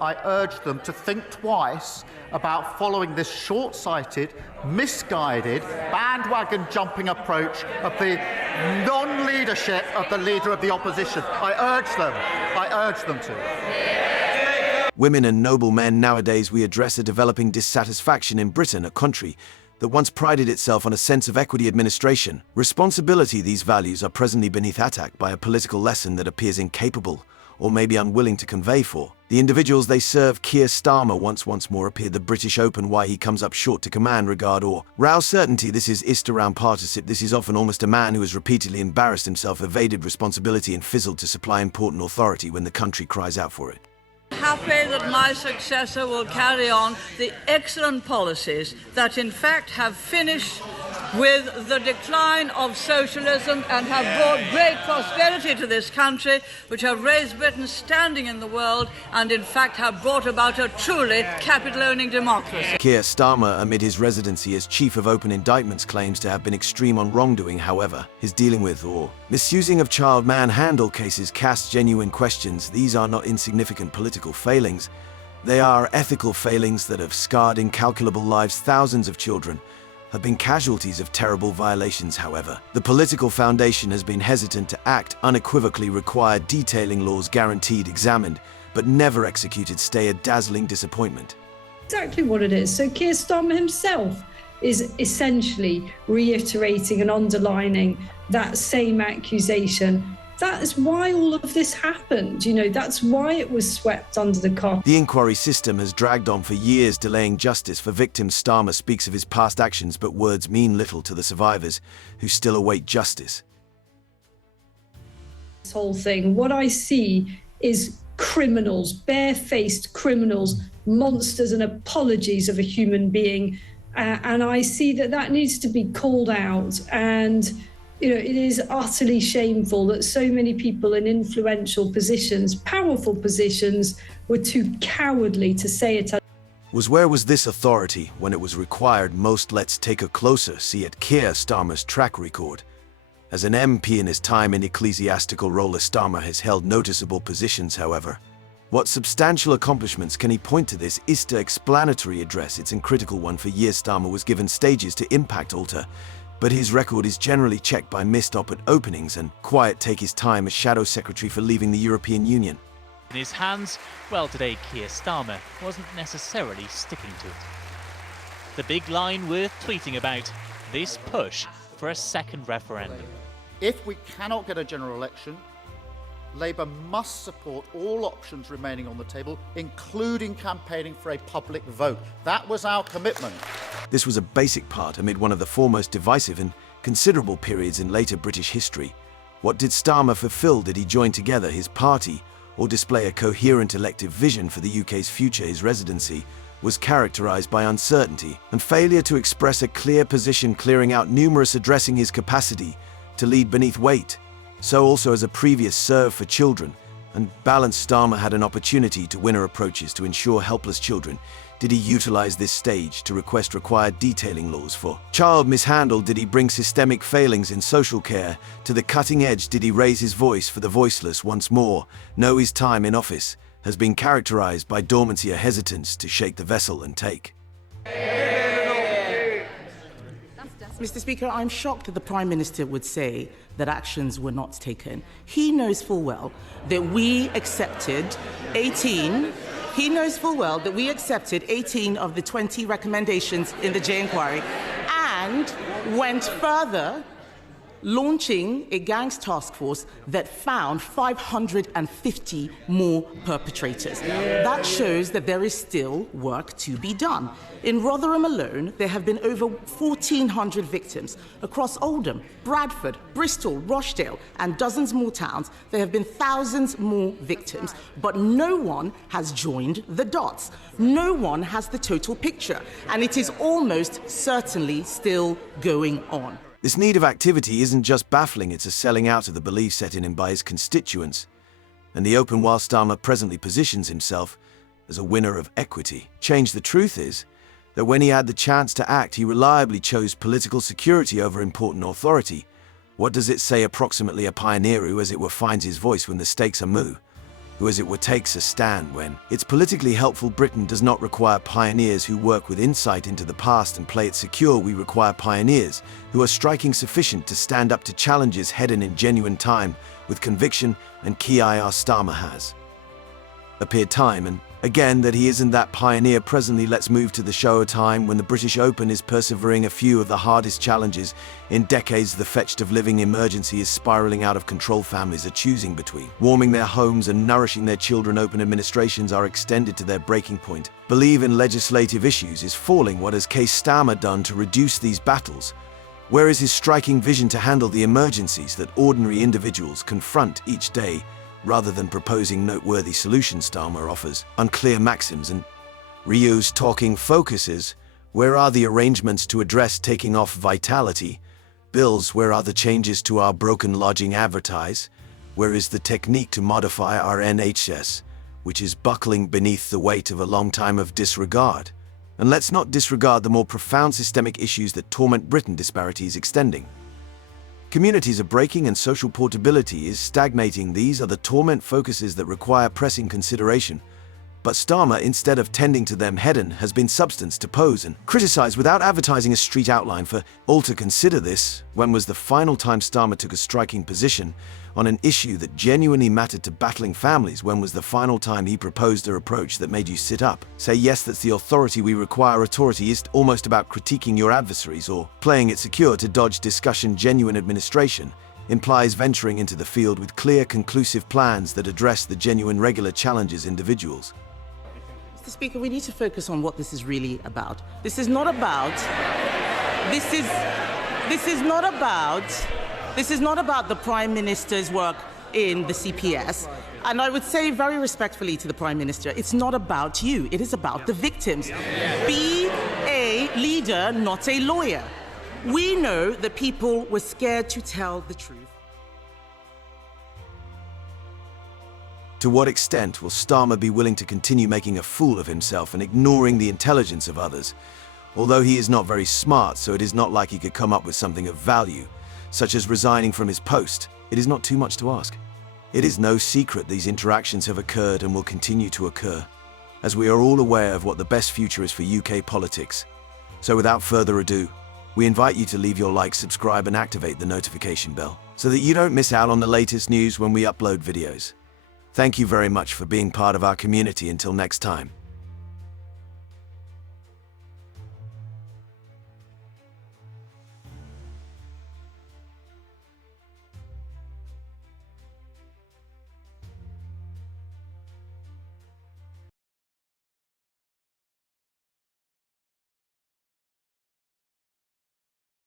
I urge them to think twice about following this short-sighted, misguided, bandwagon-jumping approach of the non-leadership of the Leader of the Opposition. I urge them to. Women and noble men nowadays we address a developing dissatisfaction in Britain, a country that once prided itself on a sense of equity administration. Responsibility, these values are presently beneath attack by a political lesson that appears incapable or maybe unwilling to convey for the individuals they serve. Keir Starmer once more appeared the British Open why he comes up short to command regard or rouse certainty. This is ist around partnership. This is often almost a man who has repeatedly embarrassed himself, evaded responsibility and fizzled to supply important authority when the country cries out for it. Happy that my successor will carry on the excellent policies that in fact have finished with the decline of socialism and have brought great prosperity to this country, which have raised Britain's standing in the world and in fact have brought about a truly capital-owning democracy. Keir Starmer, amid his residency as Chief of Open Indictments, claims to have been extreme on wrongdoing. However, his dealing with or misusing of child manhandle cases casts genuine questions. These are not insignificant political failings. They are ethical failings that have scarred incalculable lives. Thousands of children have been casualties of terrible violations. However, the political foundation has been hesitant to act, unequivocally required detailing laws, guaranteed, examined, but never executed. Stay a dazzling disappointment. Exactly what it is. So Keir Starmer himself is essentially reiterating and underlining that same accusation. That is why all of this happened. That's why it was swept under the carpet. The inquiry system has dragged on for years, delaying justice for victims. Starmer speaks of his past actions, but words mean little to the survivors who still await justice. This whole thing, what I see is criminals, barefaced criminals, monsters and apologies of a human being. And I see that needs to be called out. And it is utterly shameful that so many people in influential positions, powerful positions, were too cowardly to say it. Where was this authority when it was required most? Let's take a closer see at Keir Starmer's track record. As an MP in his time in ecclesiastical role, Starmer has held noticeable positions. However, what substantial accomplishments can he point to? This Easter explanatory address, it's a critical one. For years Starmer was given stages to impact alter, but his record is generally checked by missed openings and quiet take his time as shadow secretary for leaving the European Union. In his hands, well, today Keir Starmer wasn't necessarily sticking to it. The big line worth tweeting about, this push for a second referendum. If we cannot get a general election, Labour must support all options remaining on the table, including campaigning for a public vote. That was our commitment. This was a basic part amid one of the foremost divisive and considerable periods in later British history. What did Starmer fulfill? Did he join together his party or display a coherent elective vision for the UK's future? His residency was characterised by uncertainty and failure to express a clear position, clearing out numerous, addressing his capacity to lead beneath weight. So also as a previous serve for children and balanced, Starmer had an opportunity to winner approaches to ensure helpless children. Did he utilize this stage to request required detailing laws for child mishandle? Did he bring systemic failings in social care to the cutting edge? Did he raise his voice for the voiceless once more? No, his time in office has been characterized by dormancy, a hesitance to shake the vessel and take. Mr. Speaker, I'm shocked that the Prime Minister would say that actions were not taken. He knows full well that we accepted 18 of the 20 recommendations in the J inquiry and went further, launching a gangs task force that found 550 more perpetrators. That shows that there is still work to be done. In Rotherham alone, there have been over 1,400 victims. Across Oldham, Bradford, Bristol, Rochdale, and dozens more towns, there have been thousands more victims, but no one has joined the dots. No one has the total picture, and it is almost certainly still going on. This need of activity isn't just baffling, it's a selling out of the belief set in him by his constituents. And the Open, while Starmer presently positions himself as a winner of equity, change. The truth is that when he had the chance to act, he reliably chose political security over important authority. What does it say? Approximately a pioneer who, as it were, finds his voice when the stakes are moo. who as it were takes a stand when it's politically helpful. Britain does not require pioneers who work with insight into the past and play it secure. We require pioneers who are striking sufficient to stand up to challenges head-on in genuine time with conviction and Keir Starmer has appeared time and again that he isn't that pioneer presently. Let's move to the show a time when the British Open is persevering a few of the hardest challenges in decades. The fetched of living emergency is spiraling out of control. Families are choosing between warming their homes and nourishing their children. Open administrations are extended to their breaking point. Believe in legislative issues is falling. What has Keir Starmer done to reduce these battles? Where is his striking vision to handle the emergencies that ordinary individuals confront each day? Rather than proposing noteworthy solutions, Starmer offers unclear maxims and reused talking focuses. Where are the arrangements to address taking off vitality bills? Where are the changes to our broken lodging advertise? Where is the technique to modify our NHS, which is buckling beneath the weight of a long time of disregard? And let's not disregard the more profound systemic issues that torment Britain. Disparities extending. Communities are breaking and social portability is stagnating. These are the torment focuses that require pressing consideration. But Starmer, instead of tending to them head-on, has been substance to pose and criticize without advertising a street outline for all to consider. This. When was the final time Starmer took a striking position on an issue that genuinely mattered to battling families? When was the final time he proposed a approach that made you sit up, say yes, that's the authority we require? Authority is almost about critiquing your adversaries or playing it secure to dodge discussion. Genuine administration implies venturing into the field with clear, conclusive plans that address the genuine regular challenges individuals. Mr. Speaker, we need to focus on what this is really about. This is not about the Prime Minister's work in the CPS. And I would say very respectfully to the Prime Minister, it's not about you, it is about the victims. Be a leader, not a lawyer. We know that people were scared to tell the truth. To what extent will Starmer be willing to continue making a fool of himself and ignoring the intelligence of others? Although he is not very smart, so it is not like he could come up with something of value, such as resigning from his post. It is not too much to ask. It is no secret these interactions have occurred and will continue to occur, as we are all aware of what the best future is for UK politics. So without further ado, we invite you to leave your like, subscribe and activate the notification bell, so that you don't miss out on the latest news when we upload videos. Thank you very much for being part of our community. Until next time.